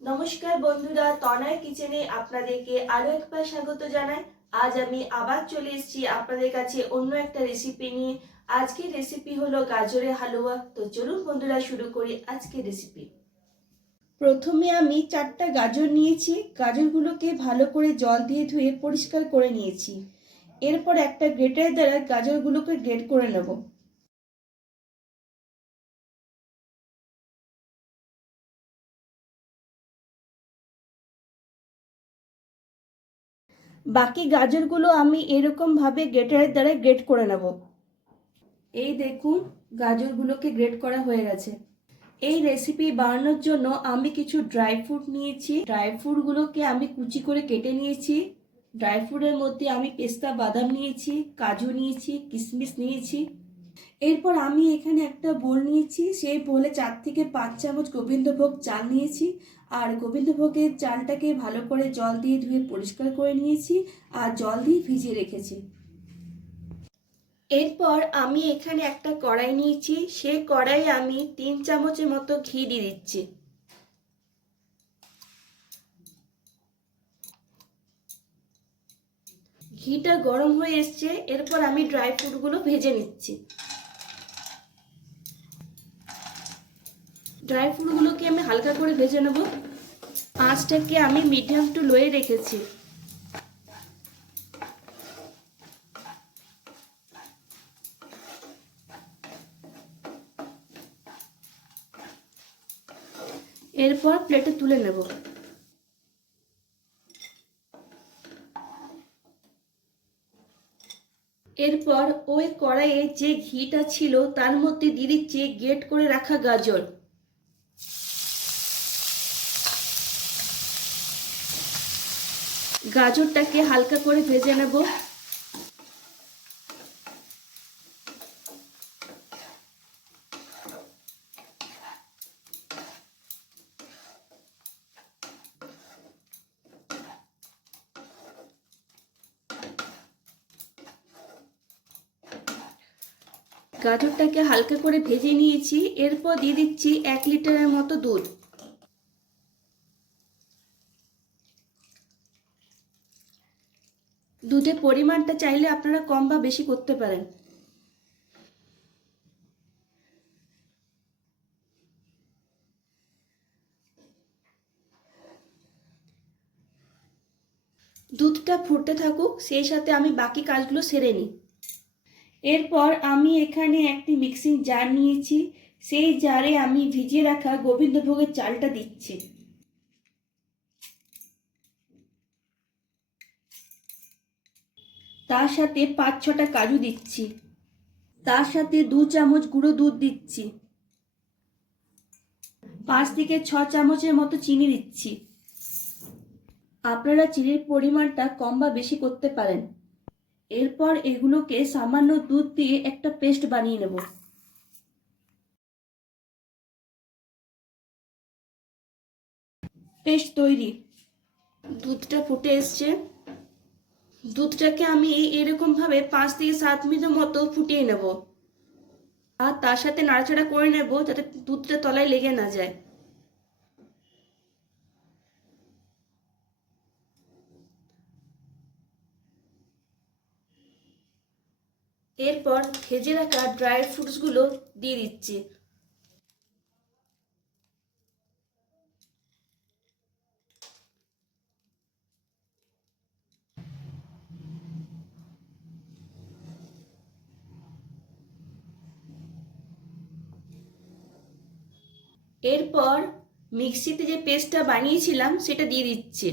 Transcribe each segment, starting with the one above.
নমস্কার বন্ধুরা, তনয় কিচেনে আপনাদেরকে আরো একবার স্বাগত জানাই। আজ আমি আবার চলে এসেছি আপনাদের কাছে অন্য একটা রেসিপি নিয়ে। আজকের রেসিপি হলো গাজরের হালুয়া। তো চলুন বন্ধুরা, শুরু করি আজকের রেসিপি। প্রথমে আমি 4টা গাজর নিয়েছি। গাজরগুলোকে ভালো করে জল দিয়ে ধুয়ে পরিষ্কার করে নিয়েছি। এরপর একটা গ্রেটারের দ্বারা গাজরগুলোকে গ্রেট করে নেব। বাকি গাজরগুলো আমি এরকম ভাবে গ্রেটারের দ্বারা গ্রেট করে নেব। এই দেখুন, গাজরগুলোকে গ্রেট করা হয়ে গেছে। এই রেসিপি বানানোর জন্য আমি কিছু ড্রাই ফ্রুট নিয়েছি। ড্রাই ফ্রুটগুলোকে আমি কুচি করে কেটে নিয়েছি। ড্রাই ফ্রুটের মধ্যে আমি পেস্তা বাদাম নিয়েছি, কাজু নিয়েছি, কিশমিশ নিয়েছি। এরপর আমি এখানে একটা বোল নিয়েছি। সেই বোলে 4 থেকে 5 চামচ গোবিন্দভোগ চাল নিয়েছি। আর গোবিন্দভোগের চালটাকে ভালো করে জল দিয়ে ধুয়ে পরিষ্কার করে নিয়েছি আর জল দিয়ে ভিজিয়ে রেখেছি। এরপর আমি এখানে একটা কড়াই নিয়েছি। সেই কড়াই আমি 3 চামচের মতো ঘি দিয়ে দিচ্ছি। ঘিটা গরম হয়ে এসছে। এরপর আমি ড্রাই ফ্রুটগুলো ভেজে নিচ্ছি। ড্রাই ফ্রুটগুলোকে আমি হালকা করে ভেজে নেব। আঁচটাকে আমি মিডিয়াম টু লোয়ে রেখেছি। এরপর প্লেটে তুলে নেব। এরপর ওই কড়াইয়ে যে ঘিটা ছিল তার মধ্যে দিয়ে দিচ্ছি গ্রেট করে রাখা গাজর। গাজরটাকে হালকা করে ভেজে নেব। গাজরটাকে হালকা করে ভেজে নিয়েছি। এরপর দিয়ে দিচ্ছি 1 লিটারের মতো দুধ। দুধের পরিমাণটা চাইলে আপনারা কম বা বেশি করতে পারেন। দুধটা ফুটতে থাকুক, সেই সাথে আমি বাকি কাজগুলো সেরে নিই। এরপর আমি এখানে একটি মিক্সিং জার নিয়েছি। সেই জারে আমি ভিজিয়ে রাখা গোবিন্দভোগের চালটা দিচ্ছি। তার সাথে 5-6টা কাজু দিচ্ছি। তার সাথে 2 চামচ গুঁড়ো দুধ দিচ্ছি। 5 থেকে 6 চামচের মতো চিনি দিচ্ছি। আপনারা চিনির পরিমাণটা কম বা বেশি করতে পারেন। এরপর এগুলোকে সামান্য দুধ দিয়ে একটা পেস্ট বানিয়ে নেব। পেস্ট তৈরি। দুধটা ফুটে এসছে। দুধটাকে আমি এরকম ভাবে 5 থেকে 7 মিনিটের মতো ফুটিয়ে নেব। আর তার সাথে নাড়াচাড়া করে নেব যাতে দুধটা তলায় লেগে না যায়। এরপর ভেজে রাখা ড্রাই ফ্রুটসগুলো দিয়ে দিচ্ছি। এরপর মিক্সিতে যে পেস্টটা বানিয়েছিলাম সেটা দিয়ে দিচ্ছি।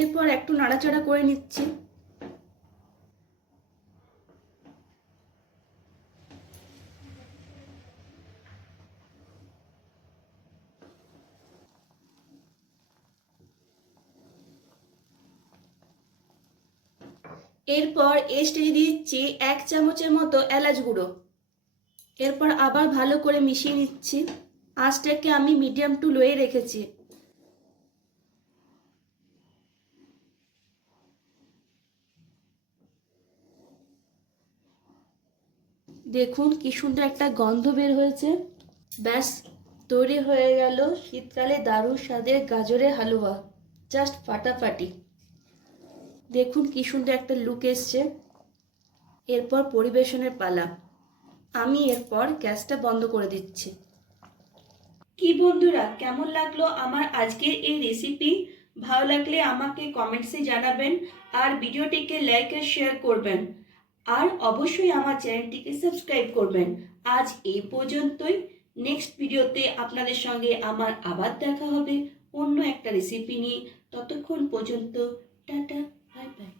এরপর একটু নাড়াচাড়া করে নিচ্ছি। এরপর এই স্টেজে দিচ্ছি 1 চামচের মতো এলাচ গুঁড়ো। এরপর আবার ভালো করে মিশিয়ে নিচ্ছি। আঁচটাকে আমি মিডিয়াম টু লোয়ে রেখেছি। দেখুন কি সুন্দর একটা গন্ধ বের হয়েছে। ব্যাস, তৈরি হয়ে গেল শীতকালে দারুণ স্বাদের গাজরের হালুয়া, জাস্ট ফাটাফাটি। দেখুন কি সুন্দর একটা লুক এসছে। এরপর পরিবেশনের পালা। আমি এরপর গ্যাসটা বন্ধ করে দিচ্ছি। কি বন্ধুরা, কেমন লাগলো আমার আজকের এই রেসিপি? ভালো লাগলে আমাকে কমেন্টসে জানাবেন, আর ভিডিওটিকে লাইক আর শেয়ার করবেন, আর অবশ্যই আমার চ্যানেলটিকে সাবস্ক্রাইব করবেন। আজ এই পর্যন্তই। নেক্সট ভিডিওতে আপনাদের সঙ্গে আমার আবার দেখা হবে অন্য একটা রেসিপি নিয়ে। ততক্ষণ পর্যন্ত টাটা, বাই বাই।